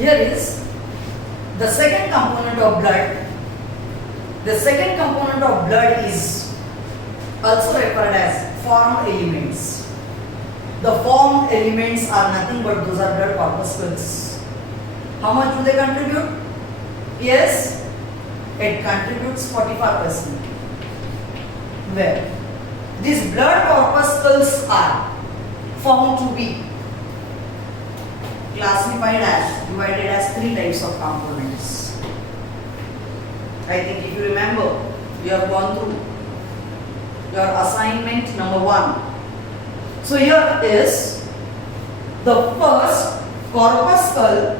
here is the second component of blood. The second component of blood is also referred as formed elements. The formed elements are nothing but those are blood corpuscles. How much do they contribute? Yes, it contributes 45%. Where these blood corpuscles are found to be classified as, divided as 3 types of components. I think if you remember, you have gone through your assignment number 1. So here is the first corpuscle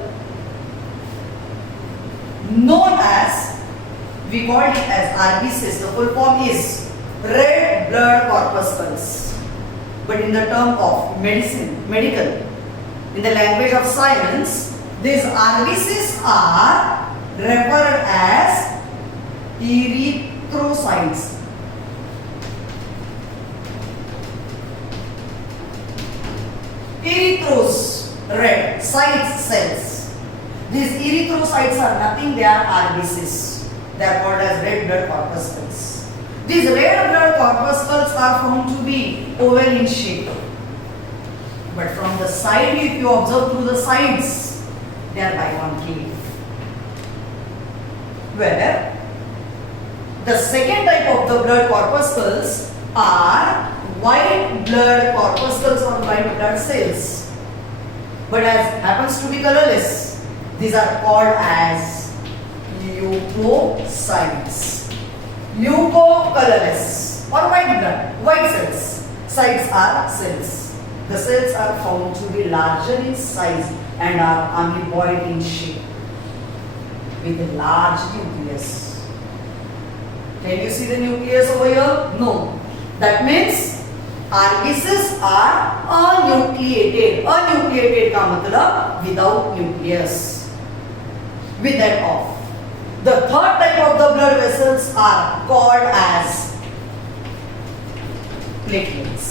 known as, we call it as RBCs. The full form is red blood corpuscles. But in the term of medical, in the language of science, these RBCs are referred as erythrocytes. Erythros, red, cytes, cells. These erythrocytes are nothing, they are RBCs. They are called as red blood corpuscles. These red blood corpuscles are found to be oval in shape. But from the side, if you observe through the sides, they are biconcave. Where the second type of the blood corpuscles are white blood corpuscles or white blood cells. But as happens to be colorless, these are called as leukocytes. Leuco-colorless or white blood, white cells. Cytes are cells. The cells are found to be larger in size and are amoeboid in shape with a large nucleus. Can you see the nucleus over here? No. That means RBCs are anucleated. Anucleated का मतलब without nucleus. With that off. The third type of the blood vessels are called as platelets.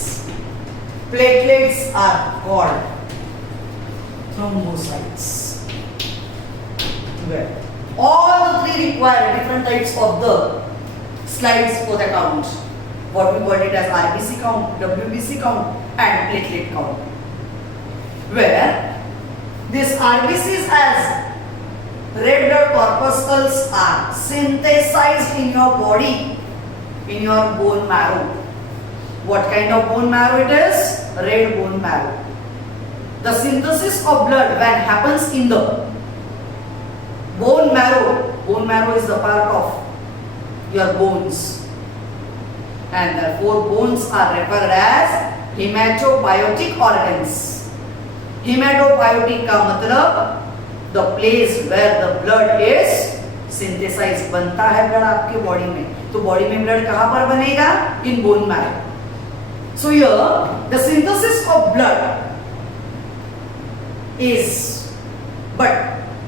Platelets are called thrombocytes. Well, all the 3 require different types of the slides for the count. What we call it as RBC count, WBC count and platelet count. Where this RBCs as red blood corpuscles are synthesized in your body, in your bone marrow. What kind of bone marrow it is? Red bone marrow. The synthesis of blood when happens in the bone marrow is the part of your bones. And therefore bones are referred as hematobiotic organs. Hematobiotic का मतलब the place where the blood is synthesized. बनता है blood आपके body में. तो body में blood कहाँ पर बनेगा? In bone marrow. So here the synthesis of blood is, but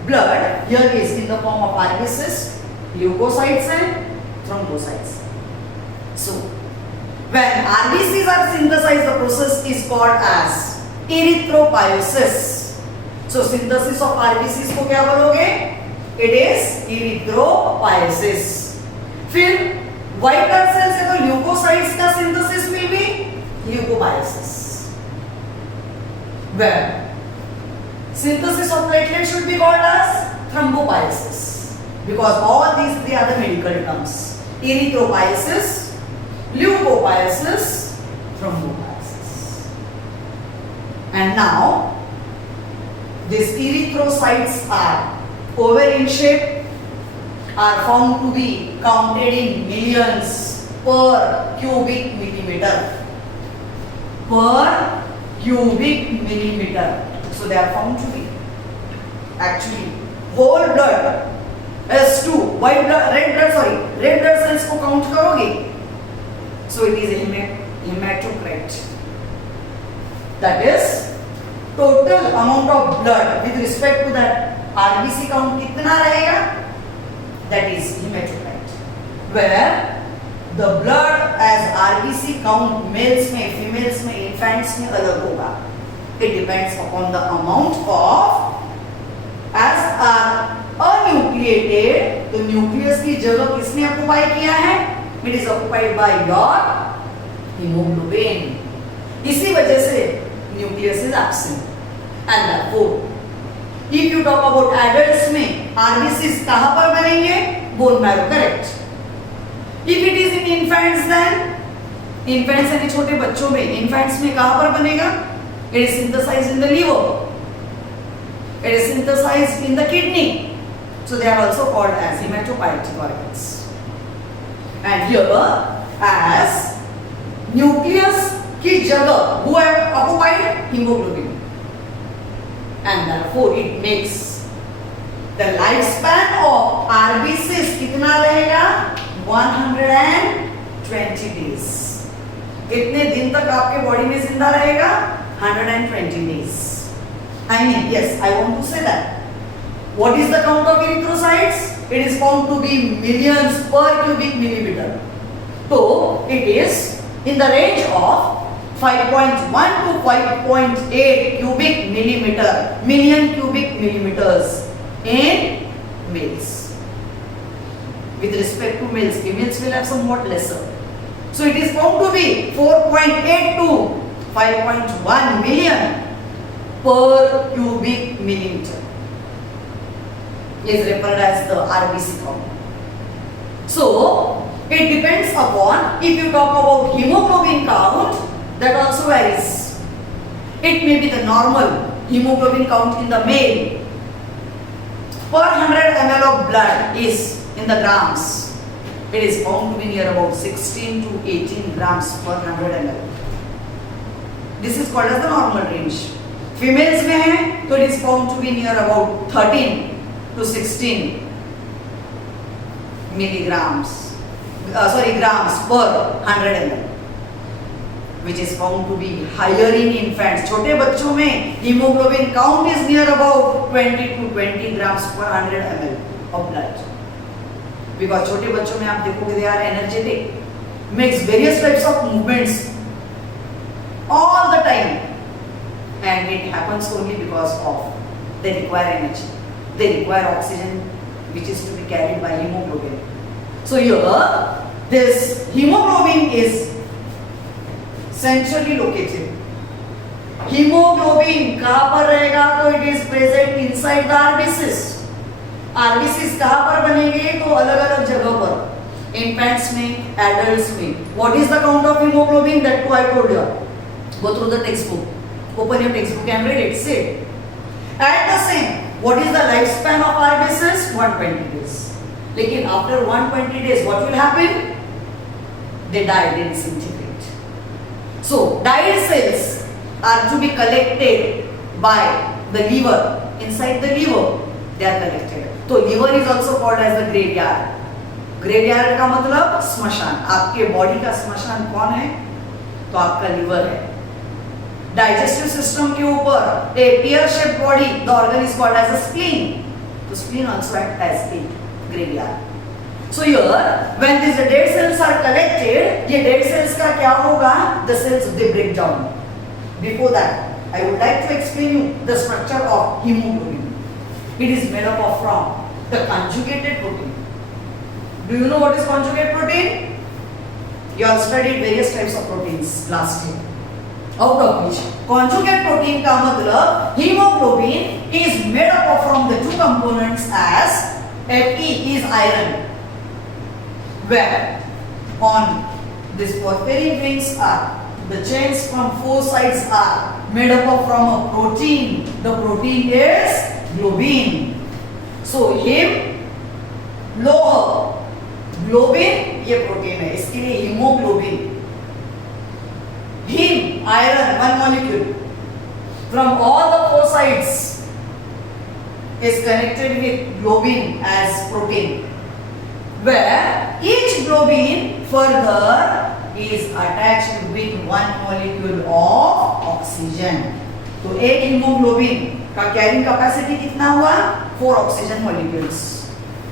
blood here is in the form of RBCs, leukocytes and thrombocytes. So when RBCs are synthesized, the process is called as erythropoiesis. So synthesis of RBCs को क्या बोलोगे? It is erythropoiesis. फिर white blood cells से तो leukocytes का synthesis will be leukopoiesis. Where synthesis of platelets should be called as thrombopoiesis. Because all these 3 are the medical terms. Erythropoiesis, leukopoiesis, thrombopoiesis. And now these erythrocytes are oval in shape, are found to be counted in millions per cubic millimeter. Per cubic millimeter. So they are found to be. Actually, whole blood is 2. Red blood cells को count करोगे. So it is a hematocrit. That is total amount of blood with respect to that RBC count कितना रहेगा? That is hematocrit. Where the blood as RBC count males में, females में, infants में अलग होगा. It depends upon the amount of, as nucleus की जगह किसने ऑक्युपाई किया है? It is occupied by your haemoglobin. इसी वजह से nucleus is absent and therefore if you talk about adults में आरबीसीज कहां पर बनेंगे? Bone marrow. Correct. If it is in infants then infants यानी छोटे बच्चों में, इन्फेंट्स में कहां पर बनेगा? It is synthesized in the liver, it is synthesized in the kidney, so they are also called as hematopoietic organs. And here as nucleus की जगह who have occupied? hemoglobin, and therefore it makes the lifespan of RBCs कितना रहेगा? 120 days. कितने दिन तक आपके body में जिंदा रहेगा? 120 days. I mean, yes, I want to say that. What is the count of erythrocytes? It is found to be millions per cubic millimeter. So it is in the range of 5.1 to 5.8 cubic millimeter, million cubic millimeters in males. With respect to males, females will have somewhat lesser. So it is found to be 4.8 to 5.1 million per cubic millimeter. Is referred as the RBC count. So it depends upon, if you talk about hemoglobin count, that also varies. It may be the normal hemoglobin count in the male per 100 ml of blood is in the grams. It is found to be near about 16 to 18 grams per 100 ml. This is called as the normal range. Females में है तो it is found to be near about 13 to 16 milligrams, grams per 100 ml, which is found to be higher in infants. छोटे बच्चों में hemoglobin count is near about 20 to 20 grams per 100 ml of blood. Because छोटे बच्चों में आप देखोगे they are energetic, makes various types of movements all the time, and it happens only because of they require energy. They require oxygen which is to be carried by hemoglobin. So here this hemoglobin is centrally located. Hemoglobin कहाँ पर रहेगा? तो it is present inside the RBCs. RBCs कहाँ पर बनेंगे? तो अलग अलग जगह पर, infants में, adults में. What is the count of hemoglobin? That too I told you. Go through the textbook. Open your textbook and read it. See. At the same, what is the lifespan of RBCs? 120 days. लेकिन after 120 days, what will happen? They die, they disintegrate. So died cells are to be collected by the liver. Inside the liver, they are collected. तो liver is also called as the graveyard. Graveyard का मतलब स्मशान. आपके body का स्मशान कौन है? तो आपका लिवर है. डाइजेस्टिव सिस्टम के ऊपर ए pear shaped body, the organ is called as a spleen. तो spleen also act as a graveyard. So here when these dead cells are collected, ये dead cells का क्या होगा? The cells they break down. Before that I would like to explain you the structure of hemoglobin. It is made up of from the conjugated protein. Do you know what is conjugate protein? You have studied various types of proteins last year. Out of which conjugate protein का मतलब hemoglobin is made up of from the two components as Fe is iron, where on this porphyrin rings are the chains from four sides are made up of from a protein. The protein is globin. So him लोह globin ये protein है, इसके लिए hemoglobin. Heme, iron, one molecule from all the four sides is connected with globin as protein, where each globin further is attached with one molecule of oxygen. तो एक hemoglobin का carrying capacity कितना हुआ? 4 oxygen molecules,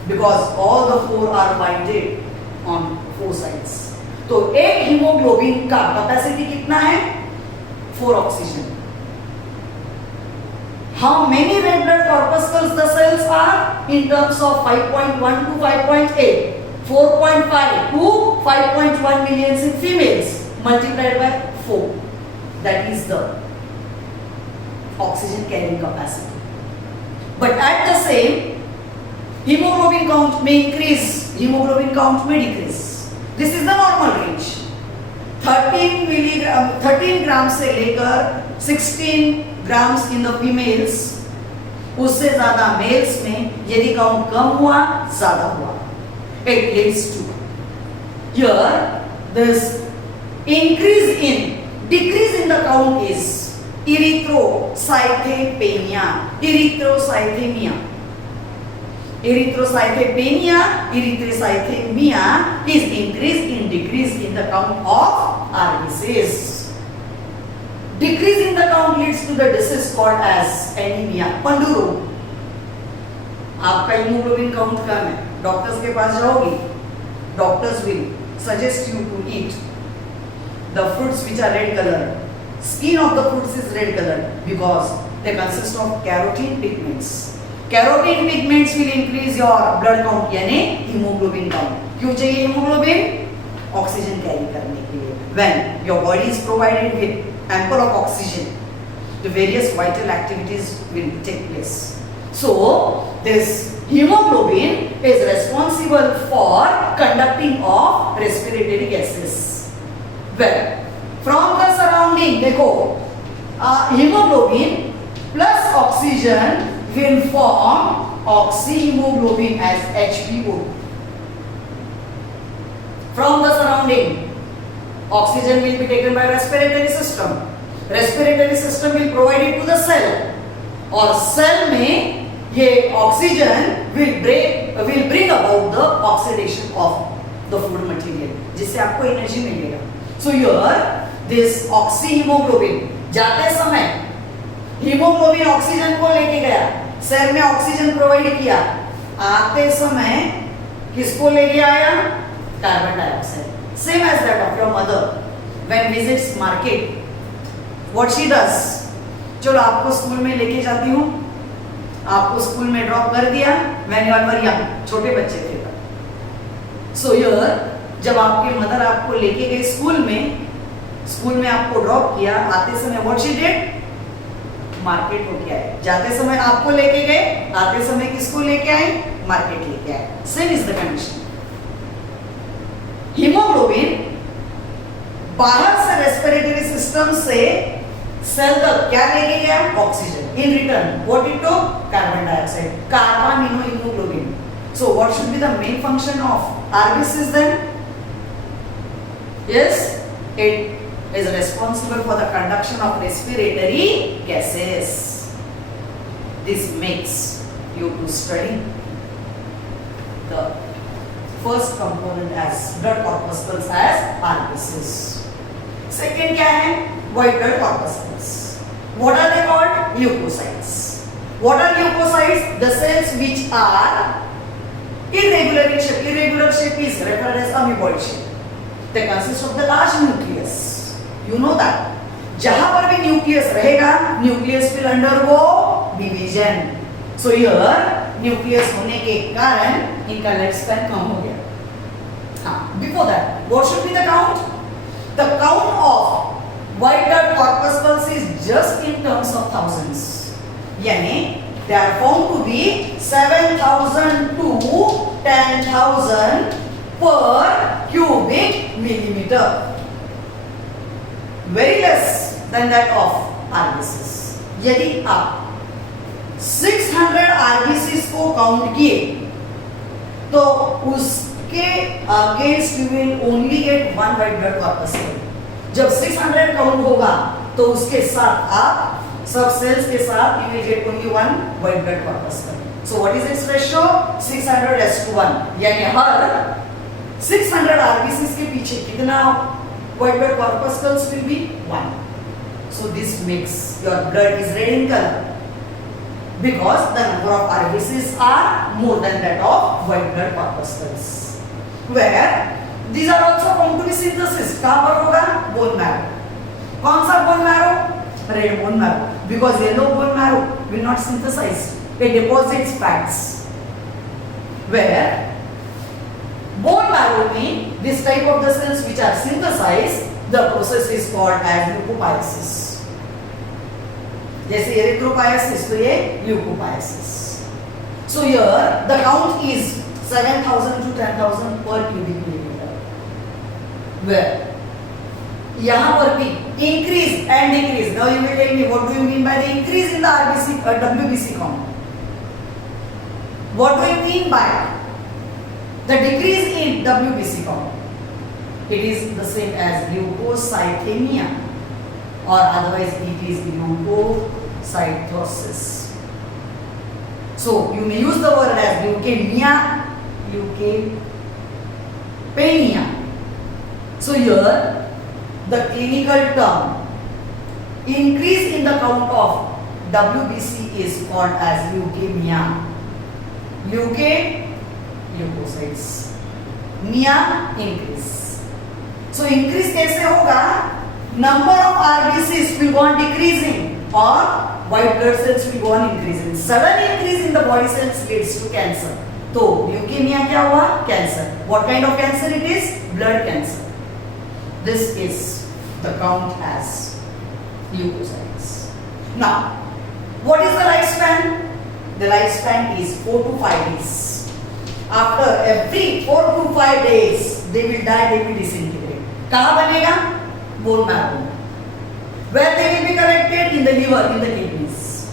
because all the 4 are binded on 4 sides. तो एक haemoglobin का capacity कितना है? 4 oxygen. how many red blood corpuscles the cells are in terms of 5.1 to 5.8, 4.5 to 5.1 millions in females multiplied by 4. That is the oxygen carrying capacity. But at the same, hemoglobin count may increase, hemoglobin count may decrease. This is the normal range. 13 ग्राम से लेकर 16 grams in the females, उससे ज्यादा mails में यदि count कम हुआ ज्यादा हुआ, it leads to here this decrease in the count is erythrocythemia. Erythrocythemia is decrease in the count of RBCs. Decrease in the count leads to the disease called as anemia. पंडु रोग. आपका hemoglobin count कम है, doctors के पास जाओगे, doctors will suggest you to eat the fruits which are red color. Skin of the fruits is red color because they consist of carotene pigments. Carotene pigments will increase your blood count, यानी hemoglobin count. क्यों चाहिए hemoglobin? Oxygen carry करने के लिए. When your body is provided with ample of oxygen, the various vital activities will take place. So this hemoglobin is responsible for conducting of respiratory gases. Well, from the surrounding, देखो, hemoglobin plus oxygen will form oxyhemoglobin as HbO. From the surrounding, oxygen will be taken by respiratory system. Respiratory system will provide it to the cell. और cell में ये oxygen will bring about the oxidation of the food material, जिससे आपको energy मिलेगा. So here this oxyhemoglobin जाते समय haemoglobin oxygen को लेके गया, सेल में ऑक्सीजन प्रोवाइड किया, आते समय किसको लेके आया? Carbon dioxide. Same as that of your mother when visits market, what she does, चलो आपको स्कूल में लेके जाती हूँ, आपको स्कूल में ड्रॉप कर दिया व्हेन यू वर यंग, छोटे बच्चे थे तब. सो हियर जब आपके मदर आपको लेके गए स्कूल में आपको ड्रॉप किया, आते समय व्हाट शी डिड? मार्केट होके आए. जाते समय आपको लेके गए, आते समय किसको लेके आए? मार्केट लेके आए. Same is the condition. Haemoglobin बाहर से रेस्पिरेटरी सिस्टम से सेल तक क्या लेके गया? Oxygen. In return what it took? Carbon dioxide. Carbamino haemoglobin. So what should be the main function of RBCs then? Yes, it is responsible for the conduction of respiratory gases. This makes you to study the first component as blood corpuscles as RBCs. Second क्या है? White blood corpuscles. What are they called? Leukocytes. What are leukocytes? The cells which are irregular in shape. Irregular shape is referred as amoeboid shape. They consist of the large nucleus. You know that. जहां पर भी nucleus रहेगा, nucleus will undergo division. So here nucleus होने के कारण इनका life span कम हो गया. हाँ, before that, what should be the count? The count of white blood corpuscles is just in terms of thousands. यानी they are found to be 7,000 to 10,000 per cubic millimeter. Very less than that of RBCs. यदि आप 600 RBCs को count किए तो उसके against you will only get one white blood corpuscle. जब 600 count होगा तो उसके साथ आप सब सेल्स के साथ you will get only one white blood corpuscle. So what is it's ratio? 600:1. यानी हर 600 RBCs के पीछे कितना white blood corpuscles will be 1. So this makes your blood is red in color because the number of RBCs are more than that of white blood corpuscles. Where these are also found to be synthesis. कहाँ पर होगा? Bone marrow. कौन सा bone marrow? Red bone marrow. Because yellow bone marrow will not synthesize. It deposits fats. Where bone marrow mean this type of the cells which are synthesized, the process is called as leukopoiesis. जैसे erythropoiesis तो ये leukopoiesis. So here the count is 7,000 to 10,000 per cubic millimeter. Where यहाँ पर भी increase and decrease. Now you will tell me what do you mean by the increase in the RBC or WBC count? What do you mean by the decrease in WBC count? It is the same as leukocythemia, or otherwise it is leukocytosis. So you may use the word as leukemia, leukopenia. So here the clinical term increase in the count of WBC is called as leukemia. Leukocytes. Mia increase. So increase कैसे होगा? Number of RBCs will go on decreasing or white blood cells will go on increasing. Sudden increase in the body cells leads to cancer. तो leukemia क्या हुआ? Cancer. What kind of cancer it is? Blood cancer. This is the count as leukocytes. Now, what is the lifespan? The lifespan is 4 to 5 days. After every 4 to 5 days, they will die, they will disintegrate. कहाँ बनेगा? Bone marrow. Where they will be collected? In the liver, in the kidneys.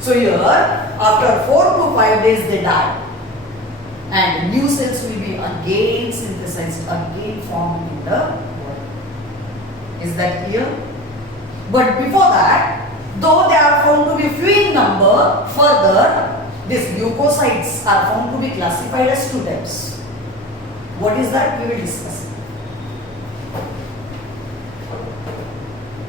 So here, after 4 to 5 days, they die. And new cells will be again synthesized, again formed in the body. Is that clear? But before that, though they are found to be few in number, further, these leukocytes are found to be classified as two types. What is that? We will discuss it.